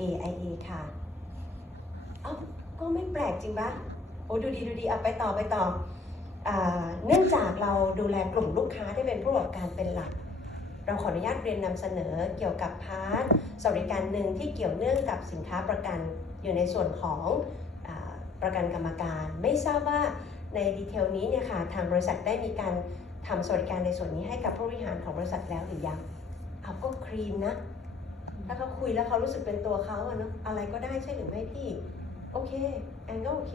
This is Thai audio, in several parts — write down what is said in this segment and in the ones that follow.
AIA ค่ะเอ้าก็ไม่แปลกจริงปะโอ้ดูดีดูดีเอาไปต่อไปต่ออเนื่องจากเราดูแลกลุ่มลูกค้าที่เป็นผู้ประกอบการเป็นหลัก เราขออนุญาตเรียนนำเสนอเกี่ยวกับพาร์ทสวัสดิการหนึ่งที่เกี่ยวเนื่องกับสินค้าประกันอยู่ในส่วนของอประกันกรรมการ ไม่ทราบว่าในดีเทลนี้เนี่ยค่ะทางบริษัทได้มีการทำสวัสดิการในส่วนนี้ให้กับผู้บริหารของบริษัทแล้วหรือยังเอาก็คลีนนะ ถ้าเขาคุยแล้วเขารู้สึกเป็นตัวเขาอะเนาะอะไรก็ได้ใช่หรือไม่พี่ โอเคแอนก็โอเค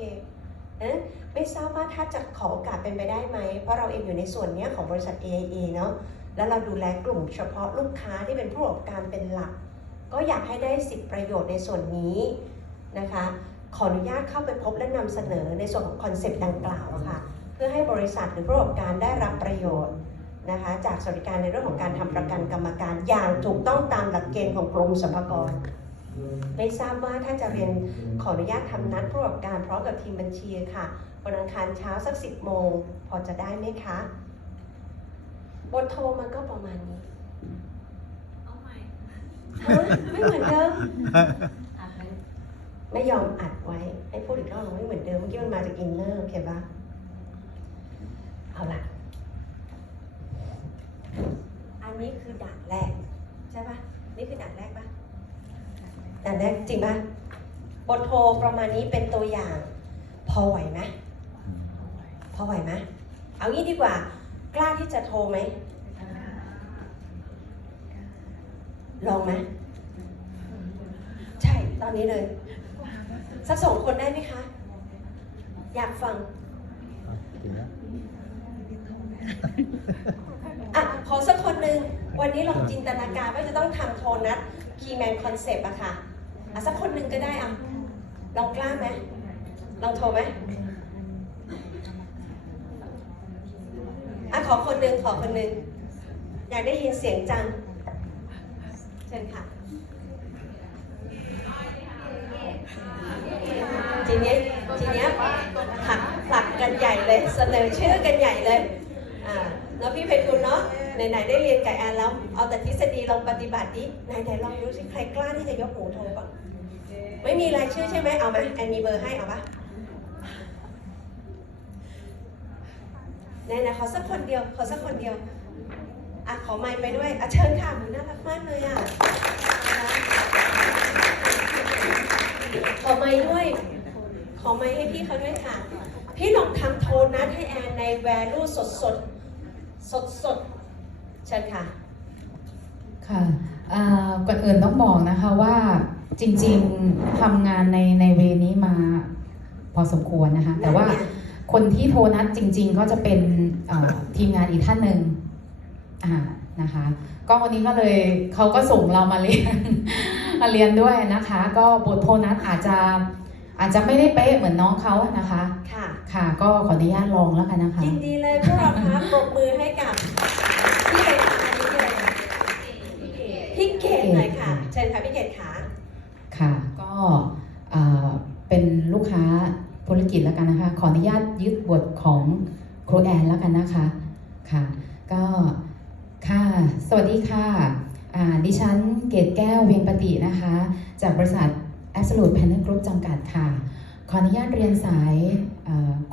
นั้นไม่ทราบว่าถ้าจะขอโอกาสเป็นไปได้ไหม เพราะเราเองอยู่ในส่วนนี้ของบริษัท AIA เนาะแล้วเราดูแลกลุ่มเฉพาะลูกค้าที่เป็นผู้ประกอบการเป็นหลัก ก็อยากให้ได้สิทธิประโยชน์ในส่วนนี้นะคะ ขออนุญาตเข้าไปพบและนำเสนอในส่วนของคอนเซปต์ดังกล่าวะค่ะ เพื่อให้บริษัทหรือผู้ประกอบการได้รับประโยชน์ นะคะจากสวัสดิการในเรื่องของการทำประกันกรรมการอย่างถูกต้องตามหลักเกณฑ์ของกรมสรรพากรไม่ทราบว่าถ้าจะเรียนขออนุญาตทำนัดผู้ประกอบการพร้อมกับทีมบัญชีค่ะวันอังคารเช้าสัก10โมงพอจะได้ไหมคะบทโทรมันก็ประมาณนี้เอาใหม่ไม่เหมือนเดิมไม่ยอมอัดไว้ให้พูดอีกรอบไม่เหมือนเดิมเมื่อกี้มันมาจากอินเนอร์โอเคปะเอาล่ะ อันนี้คือด่านแรกใช่ปะนี่คือด่านแรกปะด่านแรกจริงปะบทโทรประมาณนี้เป็นตัวอย่าง พอไหวไหมพอไหวไหมเอางี้ดีกว่า กล้าที่จะโทรไหมลองไหมใช่ตอนนี้เลย สักสองคนได้ไหมคะ อยากฟังอะขอสักค นหนึ่งวันนี้ลองจินตนาการว่าจะต้องทำโทนัสคีแมนคอนเซปต์อะค่ะอะ สักคนหนึ่งก็ได้อะลองกล้าไหมลองโทรไหมอะขอคนหนึ่งขอคนหนึ่งอยากได้ยินเสียงจัง เชิญค่ะทีนี้ทีเนี้ยผลักผลักกันใหญ่เลย เสนอชื่อกันใหญ่เลยอ่า แล้วพี่เพชรคุณเนาะไหนๆได้เรียนกับแอนแล้ว เอาแต่ทฤษฎีลองปฏิบัติดิไหนๆลองดูสิใครกล้าที่จะยกหูโทรก่อนไม่มีรายชื่อใช่ไหมเอาไหมแอนมีเบอร์ให้เอาปะไหนๆขอสักคนเดียวขอสักคนเดียวอะขอไมค์ไปด้วยอะเชิญค่ะหนูน่ารักมากเลยอะขอไมค์ด้วย ขอไมค์ให้พี่เขาด้วยค่ะ พี่ลองทำโทนัสให้แอนใน value สดสด สดสดเชิญค่ะ ค่ะก่อนอื่นต้องบอกนะคะว่าจริงๆทำงานในในเวนี้มาพอสมควรนะคะ แต่ว่าคนที่โทรนัดจริง ๆ ก็จะเป็นทีมงานอีกท่านหนึ่งนะคะ ก็วันนี้ก็เลยเขาก็ส่งเรามาเรียนมาเรียนด้วยนะคะ ก็บทโทรนัดอาจจะอาจจะไม่ได้เป๊ะเหมือนน้องเขานะคะ ค่ะค่ะ ก็ขออนุญาตลองแล้วกันนะคะ ยินดีเลยพวกเราคะปรบมือให้กับพี่เลยค่ะอันนี้เลยพี่เกดหน่อยค่ะ เชิญค่ะพี่เกดค่ะค่ะ ก็เอ่อเป็นลูกค้าธุรกิจแล้วกันนะคะ ขออนุญาตยึดบทของครูแอนแล้วกันนะคะค่ะ ก็ค่ะ สวัสดีค่ะอ่าดิฉันเกตแก้วเวียงปฏินะคะ จากบริษัท Absolute Panel Group จำกัดค่ะ ขออนุญาตเรียนสายเอ่อ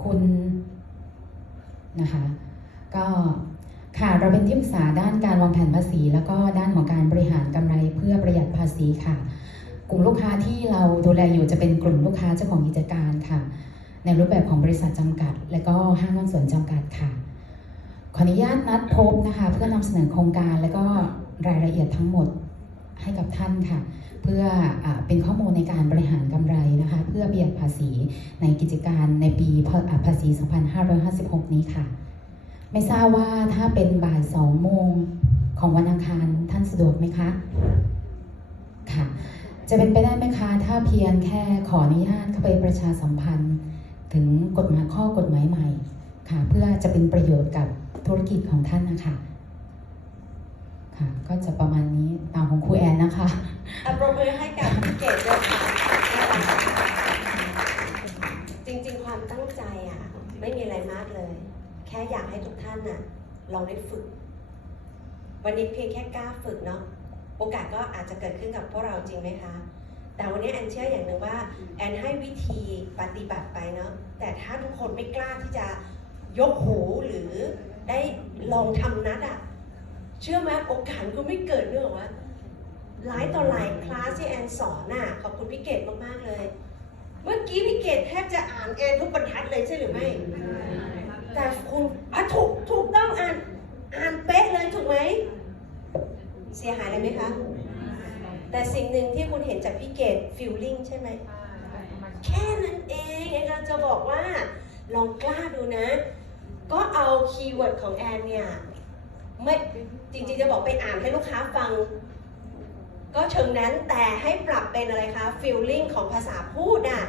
คุณนะคะก็ค่ะเราเป็นที่ปรึกษาด้านการวางแผนภาษี แล้วก็ด้านของการบริหารกำไรเพื่อประหยัดภาษีค่ะ กลุ่มลูกค้าที่เราดูแลอยู่จะเป็นกลุ่มลูกค้าเจ้าของกิจการค่ะ ในรูปแบบของบริษัทจำกัด และก็ห้างหุ้นส่วนจำกัดค่ะ ขออนุญาตนัดพบนะคะ เพื่อนำเสนอโครงการและก็รายละเอียดทั้งหมด ให้กับท่านค่ะ เพื่ออเป็นข้อมูลในการบริหารกำไรนะคะ เพื่อประหยัดภาษีในกิจการในปีภาษี 2556 นี้ค่ะ ไม่ทราบว่าถ้าเป็นบ่ายสองโมงของวันอังคารท่านสะดวกไหมคะค่ะ จะเป็นไปได้ไหมคะ ถ้าเพียงแค่ขออนุญาตเข้าไปประชาสัมพันธ์ ถึงกฎหมายข้อกฎหมายใหม่ค่ะ เพื่อจะเป็นประโยชน์กับธุรกิจของท่านนะคะ ค่ะ ก็จะประมาณนี้ตามของครูแอนนะคะอะปรบมือให้กับพี่เกดด้วยค่ะจริงๆ ความตั้งใจอะ ไม่มีอะไรมากเลย แค่อยากให้ทุกท่านน่ะลองได้ฝึก วันนี้เพียงแค่กล้าฝึกเนาะโอกาสก็อาจจะเกิดขึ้นกับพวกเราจริงไหมคะ แต่วันนี้แอนเชื่ออย่างหนึ่งว่า แอนให้วิธีปฏิบัติไปเนาะแต่ถ้าทุกคนไม่กล้าที่จะยกหูหรือได้ลองทำนัดอะ เชื่อไหมโอกาสก็ไม่เกิดเรื่องว่าหลายต่อหลายคลาสที่แอนสอนน่ะขอบคุณพี่เกดมากๆเลย เมื่อกี้พี่เกดแทบจะอ่านแอนทุกบรรทัดเลยใช่หรือไม่ แต่คุณอะถูกถูกต้องอ่านอ่านเป๊ะเลยถูกไหมเสียหายอะไรไหมคะ แต่สิ่งหนึ่งที่คุณเห็นจากพี่เกดฟิลลิ่งใช่ไหมแค่นั้นเองเองเราจะบอกว่าลองกล้าดูนะ ก็เอาคีย์เวิร์ดของแอนเนี่ย ไม่จริงๆจะบอกไปอ่านให้ลูกค้าฟัง ก็เชิงนั้นแต่ให้ปรับเป็นอะไรคะฟิลลิ่งของภาษาพูดอะ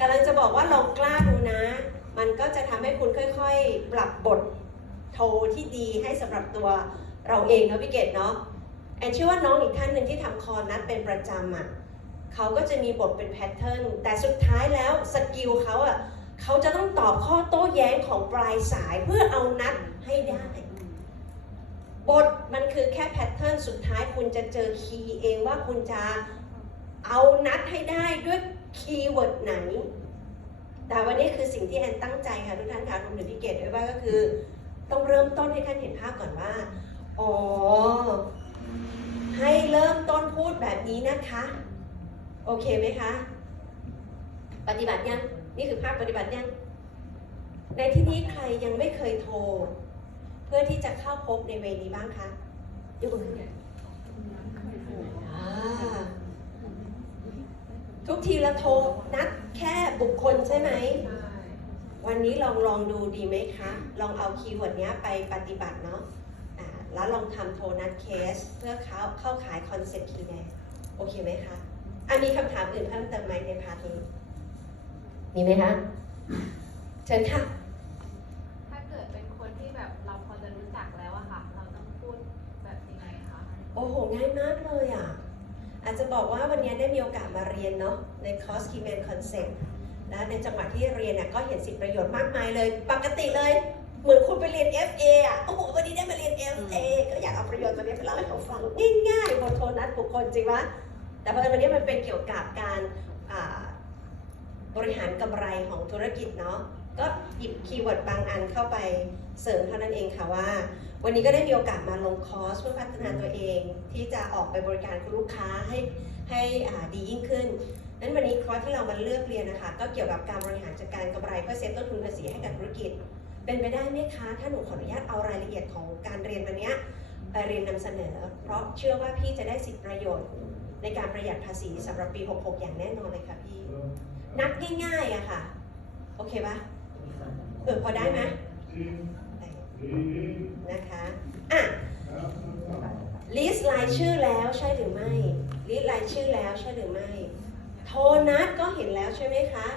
กำลังจะบอกว่าลองกล้าดูนะ มันก็จะทำให้คุณค่อยๆ ปรับบทโทที่ดีให้สำหรับตัวเราเองเนาะพี่เกดเนาะแอนเชื่อว่าน้องอีกท่านหนึ่งที่ทำคอนัดเป็นประจำอะเขาก็จะมีบทเป็นแพทเทิร์นแต่สุดท้ายแล้วสกิลเขาอะเขาจะต้องตอบข้อโต้แย้งของปลายสายเพื่อเอานัดให้ได้ บทมันคือแค่แพทเทิร์นสุดท้ายคุณจะเจอคีย์เองว่าคุณจะเอานัดให้ได้ด้วยคีย์เวิร์ดไหน แต่วันนี้คือสิ่งที่แอนตั้งใจค่ะทุกท่านค่ะรวมถึงพี่เกดด้วยว่าก็คือ ต้องเริ่มต้นให้ท่านเห็นภาพก่อนว่า อ๋อ ให้เริ่มต้นพูดแบบนี้นะคะ โอเคไหมคะ ปฏิบัติยัง นี่คือภาพปฏิบัติยัง ในที่นี้ใครยังไม่เคยโทร พื่อที่จะเข้าพบในเวรนี้บ้างคะยกมือขึ้นอ่าทุกทีละโทรนัดแค่บุคคลใช่ไหม วันนี้ลองลองดูดีไหมคะ ลองเอาคีย์เวิร์ดเนี้ยไปปฏิบัติเนาะอ่าแล้วลองทำโทรนัดเคส เพื่อเข้าเข้าขายคอนเซ็ปต์คีย์แดงโอเคไหมคะอันมีคำถามอื่นเพิ่มเติมไหมในพาร์ทนี้ มีไหมคะ เชิญค่ะ บอกว่าวันนี้ได้มีโอกาสมาเรียนเนาะในคอร์ส Key Man Concept และในจังหวะที่เรียนน่ะก็เห็นสิทธิประโยชน์มากมายเลย ปกติเลย เหมือนคุณไปเรียน FA อะโอ้โหวันนี้ได้มาเรียน FA ก็อยากเอาประโยชน์ตัวนี้ไปเล่าให้เขาฟังง่ายๆบนโทนัดบุคคลจริงปะแต่เพราะวันนี้มันเป็นเกี่ยวกับการบริหารกำไรของธุรกิจเนาะก็หยิบคีย์เวิร์ดบางอันเข้าไปเสริมเท่านั้นเองค่ะว่า วันนี้ก็ได้มีโอกาสมาลงคอร์สเพื่อพัฒนาตัวเอง ที่จะออกไปบริการคุณลูกค้าให้ให้ดียิ่งขึ้นนั้นวันนี้คอร์สที่เรามาเลือกเรียนนะคะ ก็เกี่ยวกับการบริหารจัดการกำไรเพื่อเซฟต้นทุนภาษีให้กับธุรกิจ เป็นไปได้ไหมคะถ้าหนูขออนุญาตเอารายละเอียดของการเรียนวันนี้ไปเรียนนำเสนอ เพราะเชื่อว่าพี่จะได้สิทธิประโยชน์ ในการประหยัดภาษีสำหรับปี 66 อย่างแน่นอนเลยค่ะพี่ นัดง่ายๆอะค่ะ โอเคปะเออพอได้ไหม นะคะอะลิสต์รายชื่อแล้วใช่หรือไม่ลิสต์รายชื่อแล้วใช่หรือไม่ โทรนัดก็เห็นแล้วใช่ไหมคะ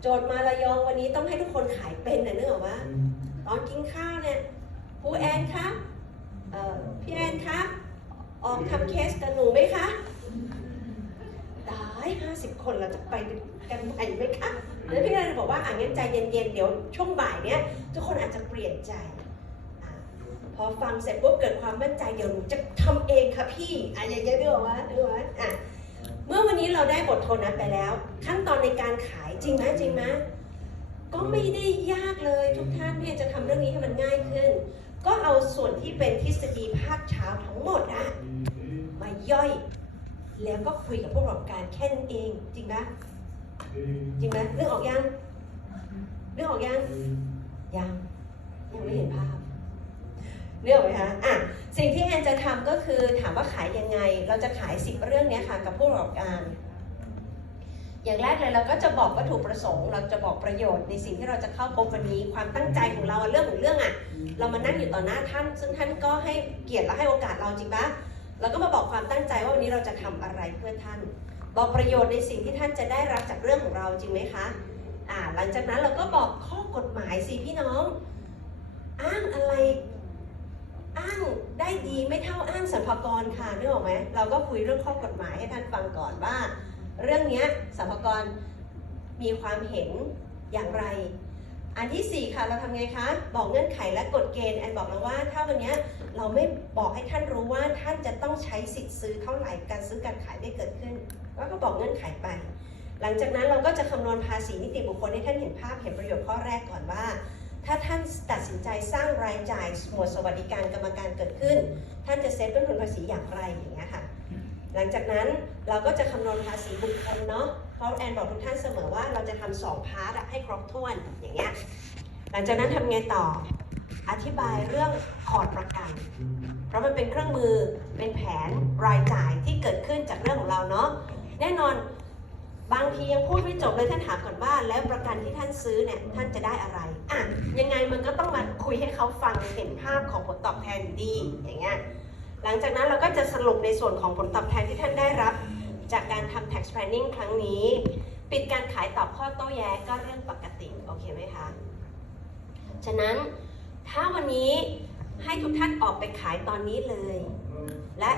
โจทย์มาระยองวันนี้ต้องให้ทุกคนขายเป็นนะเนื่องว่าตอนกินข้าวเนี่ยครูแอนคะเอ่อพี่แอนคะออกทำเคสกับหนูไหมคะตายห้าสิบคนเราจะไปกันไหวไหมคะ แล้วพี่แอนบอกว่าอ่างั้นใจเย็นๆ เดี๋ยวช่วงบ่ายเนี้ยทุกคนอาจจะเปลี่ยนใจอะพอฟังเสร็จปุ๊บเกิดความมั่นใจเดี๋ยวหนูจะทำเองค่ะพี่อะอย่างเงี้ยด้วยว่าด้วยว่าอะเมื่อวันนี้เราได้บทโทนนั้นไปแล้ว ขั้นตอนในการขายจริงไหมจริงไหมก็ไม่ได้ยากเลยทุกท่านที่จะทำเรื่องนี้ให้มันง่ายขึ้น ก็เอาส่วนที่เป็นทฤษฎีภาคเช้าทั้งหมดอะมาย่อย แล้วก็คุยกับผู้ประกอบการแค่นั้นเองจริงไหม จริงไหมเรื่องออกยังเรื่องออกยังยังยังไม่เห็นภาพเรื่องออกไหมคะอะสิ่งที่แอนจะทำก็คือถามว่าขายยังไง เราจะขายสิบเรื่องเนี้ยค่ะกับผู้ประกอบการอย่างแรกเลยเราก็จะบอกวัตถุประสงค์ เราจะบอกประโยชน์ในสิ่งที่เราจะเข้าพบวันนี้ความตั้งใจของเราเรื่องของเรื่องอะ เรามานั่งอยู่ต่อหน้าท่าน ซึ่งท่านก็ให้เกียรติและให้โอกาสเราจริงปะเราก็มาบอกความตั้งใจว่าวันนี้เราจะทำอะไรเพื่อท่าน บอกประโยชน์ในสิ่งที่ท่านจะได้รับจากเรื่องของเราจริงไหมคะอ่าหลังจากนั้นเราก็บอกข้อกฎหมายสิพี่น้อง อ้างอะไร อ้างได้ดีไม่เท่าอ้างสรรพากรค่ะนึกออกไหมเราก็คุยเรื่องข้อกฎหมายให้ท่านฟังก่อนว่า เรื่องนี้สรรพากรมีความเห็นอย่างไร อันที่ 4 ค่ะเราทำไงคะ บอกเงื่อนไขและกฎเกณฑ์แอนบอกแล้วว่าถ้าวันนี้เราไม่บอกให้ท่านรู้ว่าท่านจะต้องใช้สิทธิ์ซื้อเท่าไหร่การซื้อการขายไม่เกิดขึ้น แล้วก็บอกเงื่อนไขไป หลังจากนั้นเราก็จะคำนวณภาษีนิติบุคคลให้ท่านเห็นภาพเห็นประโยชน์ข้อแรกก่อนว่า ถ้าท่านตัดสินใจสร้างรายจ่ายหมวดสวัสดิการกรรมการเกิดขึ้น ท่านจะเซฟต้นทุนภาษีอย่างไรอย่างเงี้ยค่ะ หลังจากนั้นเราก็จะคำนวณภาษีบุคคลเนาะเพราะแอนบอกทุกท่านเสมอว่าเราจะทำสองพาร์ทให้ครบถ้วนอย่างเงี้ยหลังจากนั้นทำไงต่ออธิบายเรื่องพอร์ตประกัน เพราะมันเป็นเครื่องมือเป็นแผนรายจ่ายที่เกิดขึ้นจากเรื่องของเราเนาะ แน่นอนบางทียังพูดไม่จบเลยท่านถามก่อนว่าแล้วประกันที่ท่านซื้อเนี่ยท่านจะได้อะไรอะยังไงมันก็ต้องมาคุยให้เขาฟังเห็นภาพของผลตอบแทนดีอย่างเงี้ยหลังจากนั้นเราก็จะสรุปในส่วนของผลตอบแทนที่ท่านได้รับ จากการทำ tax planning ครั้งนี้ ปิดการขายตอบข้อโต้แย้งก็เรื่องปกติโอเคไหมคะฉะนั้นถ้าวันนี้ให้ทุกท่านออกไปขายตอนนี้เลย และ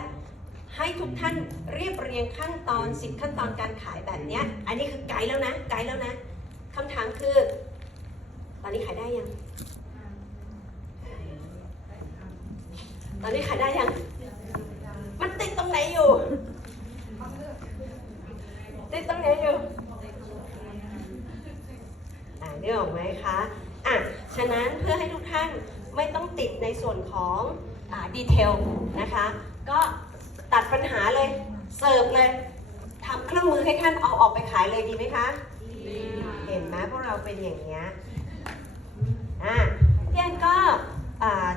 ให้ทุกท่านเรียบเรียงขั้นตอนสิบขั้นตอนการขายแบบเนี้ยอันนี้คือไกด์แล้วนะ ไกด์แล้วนะคำถามคือ ตอนนี้ขายได้ยัง ตอนนี้ขายได้ยัง มันติดตรงไหนอยู่ ติดตรงไหนอยู่อ่าเรื่องออกไหมคะอะฉะนั้นเพื่อให้ทุกท่านไม่ต้องติดในส่วนของอ่าดีเทลนะคะ ก็ตัดปัญหาเลย เสิร์ฟเลยทำเครื่องมือให้ท่านเอาออกไปขายเลยดีไหมคะ เห็นไหมพวกเราเป็นอย่างเงี้ยอะพี่แอนก็อ่า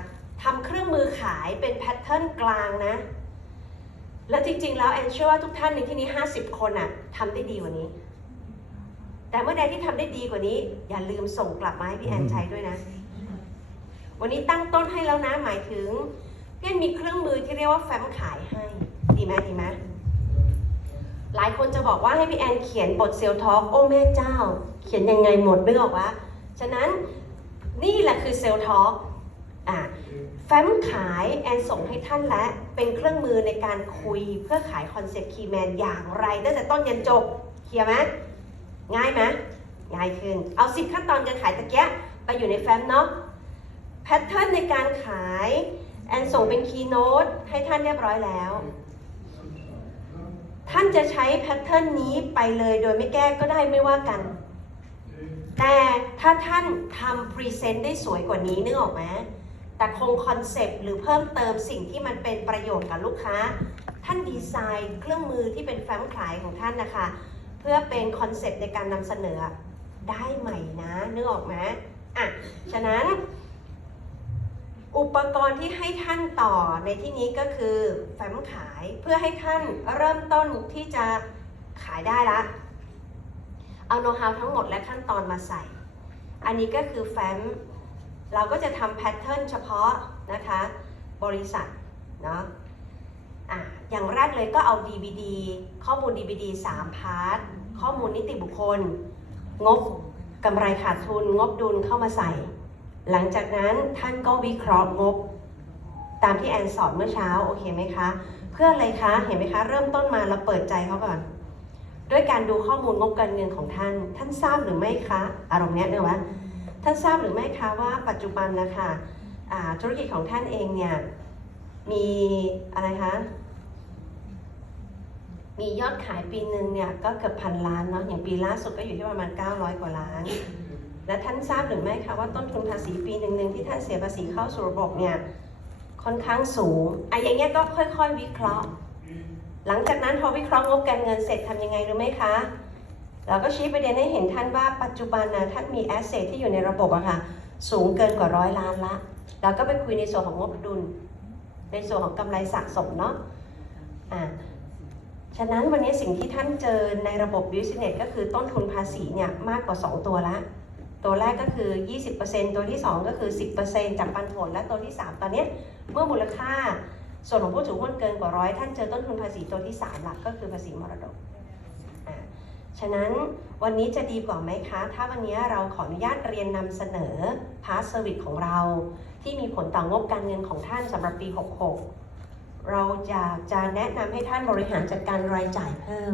ทำเครื่องมือขายเป็นแพทเทิร์นกลางนะ แล้วจริงๆ แล้วแอนเชื่อว่าทุกท่านในที่นี้ 50 คนอะทำได้ดีกว่านี้ แต่เมื่อใดที่ทำได้ดีกว่านี้ อย่าลืมส่งกลับมาให้พี่แอนใช้ด้วยนะ วันนี้ตั้งต้นให้แล้วนะหมายถึงพี่แอนมีเครื่องมือที่เรียกว่าแฟ้มขายให้ ดีไหมดีไหมหลายคนจะบอกว่าให้พี่แอนเขียนบทเซลท็อกโอ้แม่เจ้า เขียนยังไงหมดนึกออกวะฉะนั้นนี่แหละคือเซลท็อกอะแฟ้มขายแอนส่งให้ท่านและเป็นเครื่องมือในการคุยเพื่อขายคอนเซ็ปต์คีแมนอย่างไรตั้งแต่ต้นยันจบเคลียร์ไหมง่ายไหมง่ายขึ้น เอาสิบขั้นตอนการขายตะเกียะไปอยู่ในแฟ้มเนาะแพทเทิร์นในการขายแอนส่งเป็นคีย์โน้ตให้ท่านเรียบร้อยแล้ว ท่านจะใช้แพทเทิร์นนี้ไปเลยโดยไม่แก้ก็ได้ไม่ว่ากัน แต่ถ้าท่านทำพรีเซนต์ได้สวยกว่านี้นึกออกไหมแต่คงคอนเซปต์หรือเพิ่มเติมสิ่งที่มันเป็นประโยชน์กับลูกค้า ท่านดีไซน์เครื่องมือที่เป็นแฟ้มขายของท่านนะคะ เพื่อเป็นคอนเซปต์ในการนำเสนอได้ใหม่นะนึกออกไหมอะ ฉะนั้น อุปกรณ์ที่ให้ท่านต่อในที่นี้ก็คือแฟ้มขายเพื่อให้ท่านเริ่มต้นที่จะขายได้ละ เอาโน้ตฮาวทั้งหมดและขั้นตอนมาใส่ อันนี้ก็คือแฟ้ม เราก็จะทำแพทเทิร์นเฉพาะนะคะ บริษัทเนาะอะอย่างแรกเลยก็เอา DVD ข้อมูล DVD 3 พาร์ท ข้อมูลนิติบุคคล งบกำไรขาดทุน งบดุลเข้ามาใส่ หลังจากนั้นท่านก็วิเคราะห์งบ ตามที่แอนสอนเมื่อเช้าโอเคไหมคะ เพื่ออะไรคะเห็นไหมคะ เริ่มต้นมาเราเปิดใจเขาก่อน ด้วยการดูข้อมูลงบการเงินของท่าน ท่านทราบหรือไม่คะอารมณ์เนี้ยเนอะวะท่านทราบหรือไม่คะว่าปัจจุบันนะคะอ่าธุรกิจของท่านเองเนี่ยมีอะไรคะมียอดขายปีหนึ่งเนี่ยก็เกือบพันล้านเนาะอย่างปีล่าสุดก็อยู่ที่ประมาณ 900 กว่าล้าน และท่านทราบหรือไม่คะว่าต้นทุนภาษีปีหนึ่งหนึ่งที่ท่านเสียภาษีเข้าสู่ระบบเนี่ยค่อนข้างสูงไอ้อย่างเงี้ยก็ค่อยๆ วิเคราะห์ หลังจากนั้นพอวิเคราะห์งบการเงินเสร็จทำยังไงรู้ไหมคะ เราก็ชี้ประเด็นให้เห็นท่านว่าปัจจุบันนะท่านมีแอสเซทที่อยู่ในระบบอะค่ะสูงเกินกว่าร้อยล้านละ เราก็ไปคุยในส่วนของงบดุล ในส่วนของกำไรสะสมเนาะอ่าฉะนั้นวันนี้สิ่งที่ท่านเจอในระบบ business ก็คือต้นทุนภาษีเนี่ยมากกว่า 2 ตัวละ ตัวแรกก็คือ 20%ตัวที่ 2 ก็คือ 10%จากปันผล และตัวที่ 3 ตอนนี้เมื่อมูลค่าส่วนของผู้ถือหุ้นเกินกว่าร้อยท่านเจอต้นทุนภาษีตัวที่3ละก็คือภาษีมรดกอ่าฉะนั้นวันนี้จะดีกว่าไหมคะ ถ้าวันนี้เราขออนุญาตเรียนนำเสนอพาร์ทเซอร์วิสของเรา ที่มีผลต่องบการเงินของท่านสำหรับปี 66 เราจะจะแนะนำให้ท่านบริหารจัดการรายจ่ายเพิ่ม